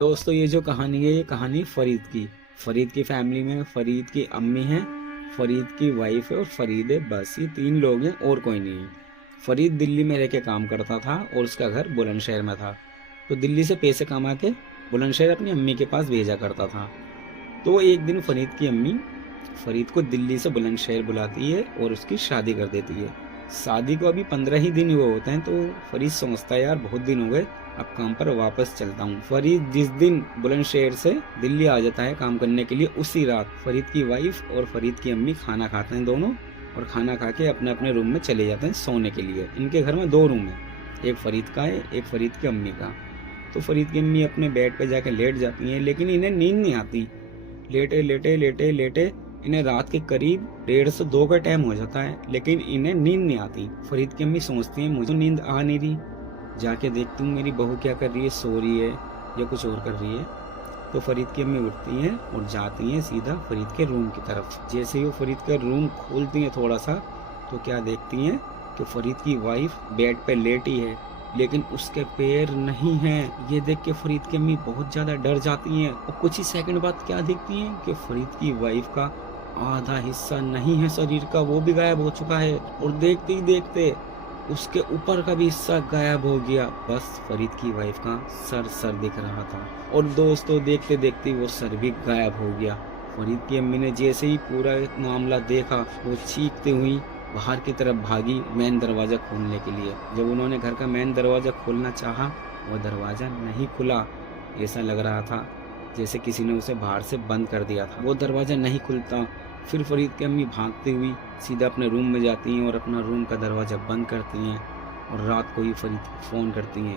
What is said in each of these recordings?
दोस्तों ये जो कहानी है, ये कहानी फरीद की फैमिली में फरीद की अम्मी है, फरीद की वाइफ है और फरीद है। बस ये तीन लोग हैं और कोई नहीं है। फरीद दिल्ली में रह के काम करता था और उसका घर बुलंदशहर में था। तो दिल्ली से पैसे कमा के बुलंदशहर अपनी अम्मी के पास भेजा करता था। तो एक दिन फरीद की अम्मी फरीद को दिल्ली से बुलंदशहर बुलाती है और उसकी शादी कर देती है। शादी को अभी 15 ही दिन हुए होते हैं। तो फरीद सोचता है यार बहुत दिन हो गए, अब काम पर वापस चलता हूँ। फरीद जिस दिन बुलंदशहर से दिल्ली आ जाता है काम करने के लिए, उसी रात फरीद की वाइफ और फरीद की अम्मी खाना खाते हैं दोनों, और खाना खा के अपने अपने रूम में चले जाते हैं सोने के लिए। इनके घर में दो रूम है, एक फरीद का है, एक फरीद की अम्मी का। तो फरीद की अम्मी अपने बेड पे जाके लेट जाती हैं, लेकिन इन्हें नींद नहीं आती। लेटे लेटे लेटे लेटे इन्हें रात के करीब 1:30 से 2 का टाइम हो जाता है, लेकिन इन्हें नींद नहीं आती। फरीद की अम्मी सोचती है मुझे नींद आ नहीं रही, जाके देखती हूँ मेरी बहू क्या कर रही है, सो रही है या कुछ और कर रही है। तो फरीद की अम्मी उठती हैं और जाती हैं सीधा फरीद के रूम की तरफ। जैसे ही वो फरीद का रूम खोलती हैं थोड़ा सा, तो क्या देखती हैं कि फरीद की वाइफ बेड पे लेटी है, लेकिन उसके पैर नहीं हैं। ये देख के फरीद की अम्मी बहुत ज़्यादा डर जाती हैं और कुछ ही सेकंड बाद क्या देखती हैं कि फरीद की वाइफ का आधा हिस्सा नहीं है शरीर का, वो भी गायब हो चुका है। और देखते ही देखते उसके ऊपर का भी हिस्सा गायब हो गया। बस फरीद की वाइफ का सर दिख रहा था, और दोस्तों देखते देखते वो सर भी गायब हो गया। फरीद की अम्मी ने जैसे ही पूरा मामला देखा, वो चीखते हुई बाहर की तरफ भागी मेन दरवाज़ा खोलने के लिए। जब उन्होंने घर का मेन दरवाज़ा खोलना चाहा, वो दरवाज़ा नहीं खुला। ऐसा लग रहा था जैसे किसी ने उसे बाहर से बंद कर दिया था। वो दरवाज़ा नहीं खुलता। फिर फरीद की अम्मी भागती हुई सीधा अपने रूम में जाती हैं और अपना रूम का दरवाज़ा बंद करती हैं, और रात को ही फरीद को फ़ोन करती हैं,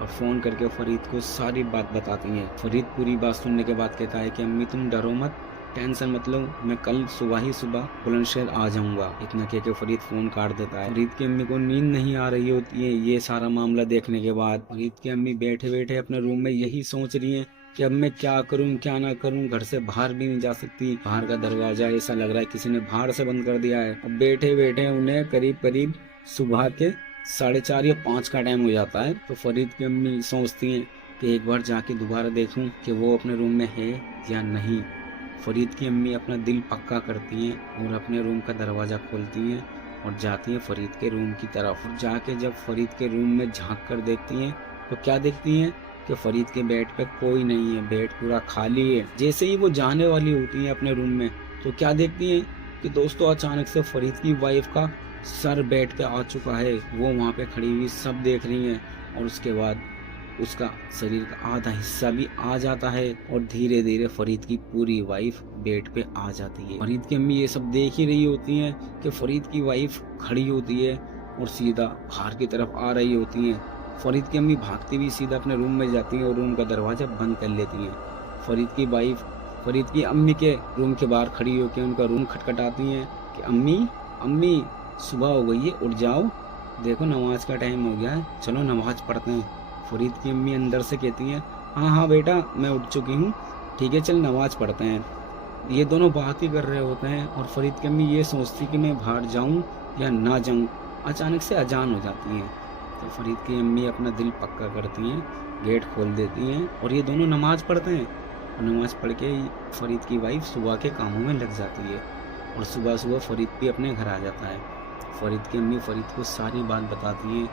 और फ़ोन करके फरीद को सारी बात बताती हैं। फरीद पूरी बात सुनने के बाद कहता है कि अम्मी तुम डरो मत, टेंशन मत लो, मैं कल सुबह बुलंदशहर आ जाऊंगा। इतना कह के फरीद फ़ोन काट देता है। फरीद की अम्मी को नींद नहीं आ रही होती है ये सारा मामला देखने के बाद। फरीद की अम्मी बैठे बैठे अपने रूम में यही सोच रही हैं कि अब मैं क्या करूं क्या ना करूं, घर से बाहर भी नहीं जा सकती। बाहर का दरवाजा ऐसा लग रहा है किसी ने बाहर से बंद कर दिया है। अब बैठे बैठे उन्हें करीब करीब सुबह के 4:30 या 5 का टाइम हो जाता है। तो फरीद की अम्मी सोचती हैं कि एक बार जाके दोबारा देखूं कि वो अपने रूम में है या नहीं। फरीद की अम्मी अपना दिल पक्का करती हैं और अपने रूम का दरवाज़ा खोलती हैं और जाती हैं फरीद के रूम की तरफ। और जाके जब फरीद के रूम में झांक कर देखती हैं, तो क्या देखती हैं कि फरीद के बेड पे कोई नहीं है, बेड पूरा खाली है। जैसे ही वो जाने वाली होती हैं अपने रूम में, तो क्या देखती हैं कि दोस्तों अचानक से फरीद की वाइफ का सर बेड पे आ चुका है। वो वहाँ पे खड़ी हुई सब देख रही हैं, और उसके बाद उसका शरीर का आधा हिस्सा भी आ जाता है, और धीरे धीरे फरीद की पूरी वाइफ बेड पे आ जाती है। फरीद की अम्मी ये सब देख ही रही होती हैं कि फरीद की वाइफ खड़ी होती है और सीधा बाहर की तरफ आ रही होती हैं। फरीद की अम्मी भागती हुई सीधा अपने रूम में जाती हैं और रूम का दरवाज़ा बंद कर लेती हैं। फरीद की वाइफ फरीद की अम्मी के रूम के बाहर खड़ी होकर उनका रूम खटखटाती हैं कि अम्मी अम्मी सुबह हो गई है, उठ जाओ, देखो नमाज का टाइम हो गया है, चलो नमाज पढ़ते हैं। फरीद की अम्मी अंदर से कहती हैं हाँ हाँ बेटा मैं उठ चुकी हूँ, ठीक है चल नमाज पढ़ते हैं। ये दोनों बात ही कर रहे होते हैं, और फरीद की अम्मी ये सोचती कि मैं बाहर जाऊँ या ना जाऊँ। अचानक से अजान हो जाती है। तो फरीद की अम्मी अपना दिल पक्का करती हैं, गेट खोल देती हैं, और ये दोनों नमाज पढ़ते हैं। और नमाज पढ़ के फरीद की वाइफ सुबह के कामों में लग जाती है, और सुबह सुबह फरीद भी अपने घर आ जाता है। फरीद की अम्मी फरीद को सारी बात बताती हैं।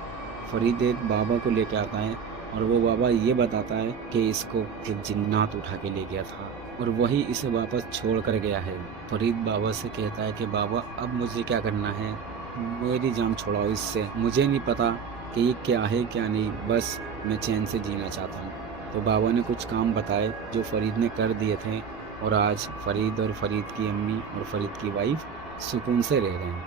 फरीद एक बाबा को लेके आता है, और वो बाबा ये बताता है कि इसको एक जिन्नात उठा के ले गया था, और वही इसे वापस छोड़ कर गया है। फरीद बाबा से कहता है कि बाबा अब मुझे क्या करना है, मेरी जान छुड़ाओ इससे, मुझे नहीं पता कि ये क्या है क्या नहीं, बस मैं चैन से जीना चाहता हूँ। तो बाबा ने कुछ काम बताए जो फरीद ने कर दिए थे, और आज फरीद और फरीद की अम्मी और फरीद की वाइफ सुकून से रह रहे हैं।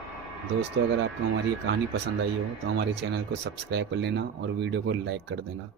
दोस्तों अगर आपको हमारी ये कहानी पसंद आई हो तो हमारे चैनल को सब्सक्राइब कर लेना और वीडियो को लाइक कर देना।